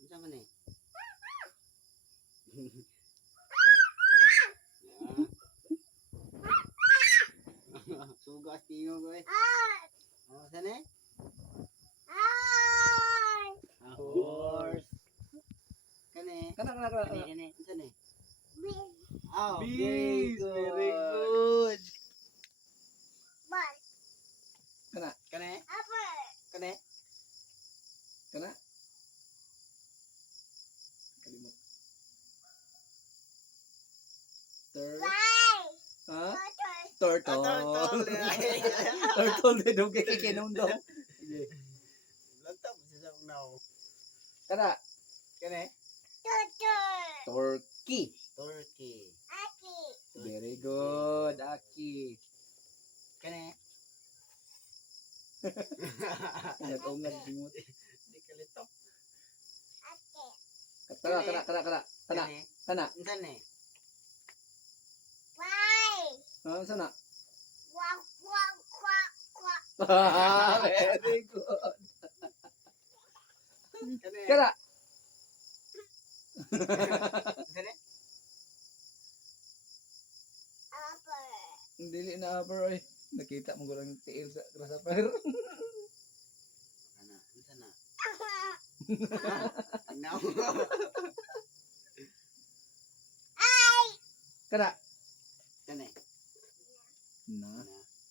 Unsa man eh? Sugas tingog ko eh. Oh, saan eh? A horse. Kani? Kani. Saan eh? Oh, very Bees, good. very good. Kana, Kani? Kani? kana. Kalimot. Ha? Turtle. Turtle. Turtle din daw kay kikinom daw. Sige. Lantab sa unaw. Kana, Kani? turkey. Turkey. Very good, Aki. Kani? Ungad-ungad dimot. Di kalitok. Kana. Kani? Kana. Saan eh? Ha, sana. Very good. Kani? Kana. Saan eh? Dili na bro oy. Nakita mo gurang tiil sa grasshopper. Kana? Saan na? Tingnan mo. Kana. Kani? Na,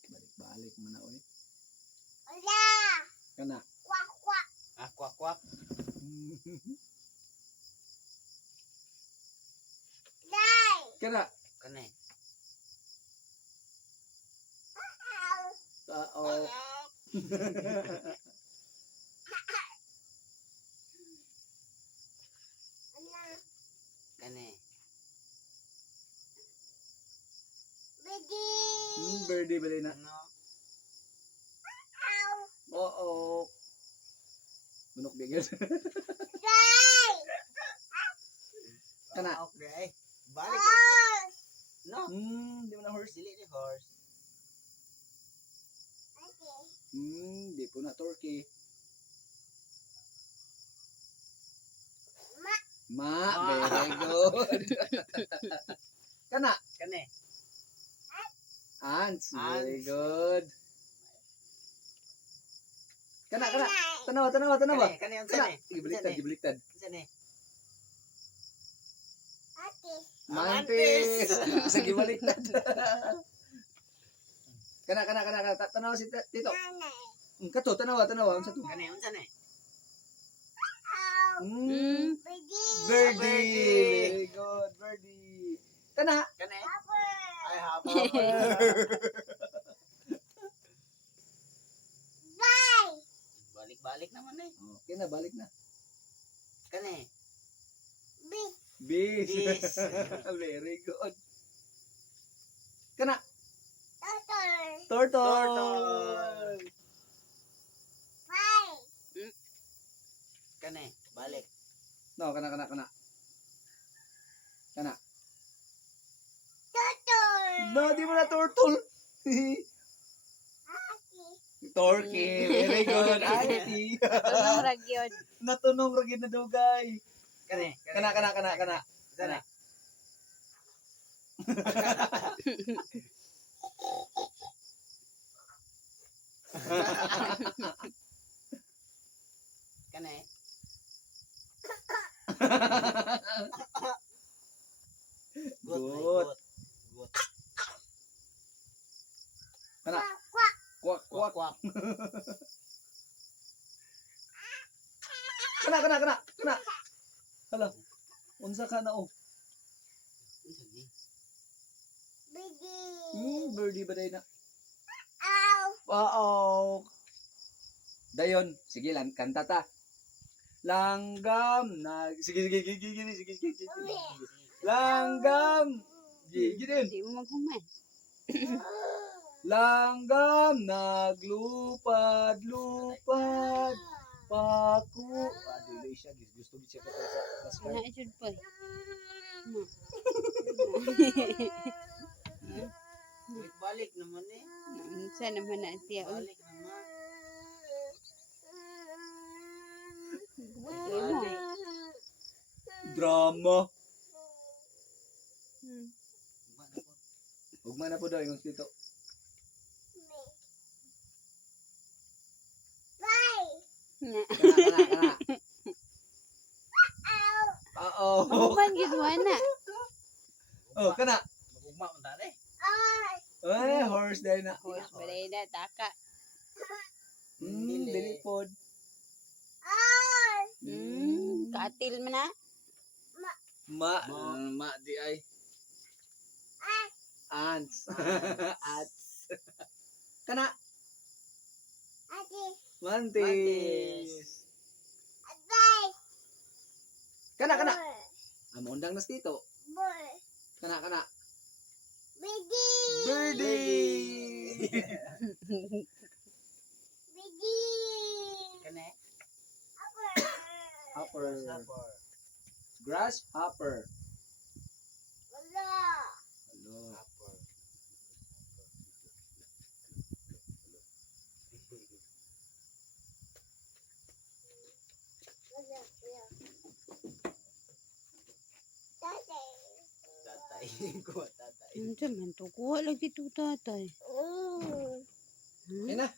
balik-balik mo na oy. Kana. Ah, kwak. Kana. Kani? Tao. Kani? Birdie ba na? Ano? Oo. Bunok bigel. Kana. Okay. Balik eh. No. Di mo na horse. Dili ni horse. Di po na turkey. Ma, very good. Kana. Kani? Ants, very Ants. good. Kana. Tanawa. Kani ang saan eh? Gibaliktad. Saan eh? Mantis. Sa gibaliktad. Kana. Tanawa si Tito. Kato, tanawa. Ang sa to. Kani ang saan eh? Birdie. Birdie. Very good, birdie. Kana. Kani? Ay, hapa. Balik naman eh. Okay na, balik na. Kani? Bees. Bees. Very good. Kana. Turtle. Turtle. Kani? Balik. No, kana. No, di mo na turtle. Turkey. Very good. Ay, Tulong ragyod. natunong ra gid na dugay. Kani? Kana. Saan eh? Kani? Good. Good. Kana. Kwak. Kwak. Kana. Hala. Unsa ka na oh? Birdie ba day na? Wow. Dayon, sige lang kanta ta. Langgam na sige. Langgam. Sige. Hindi mo maghumay. Langgam naglupad paku. Dili siya gusto gid siya ka sa Wala jud po. Balik naman eh. Unsa naman na tiya. Balik naman. Balik mo. drama. Hmm. Ugma na po daw yung tito. Nga. Kana. Oo. Mahuman gid mo ana. Oh, kana. Magugma man tani. Eh, horse dahil na. Horse baleda taka. Dili pod. Katil man na. Ma di ay. Ants. Ants. Kana. Mantis. Kana. Amo undang nas dito. Kana. Birdie. Kani. Hopper. Sapor. Grasshopper. Hello. Sapor. Tatay. Kuha tatay. Unsa man to kuha lagi to tatay. Ayun na.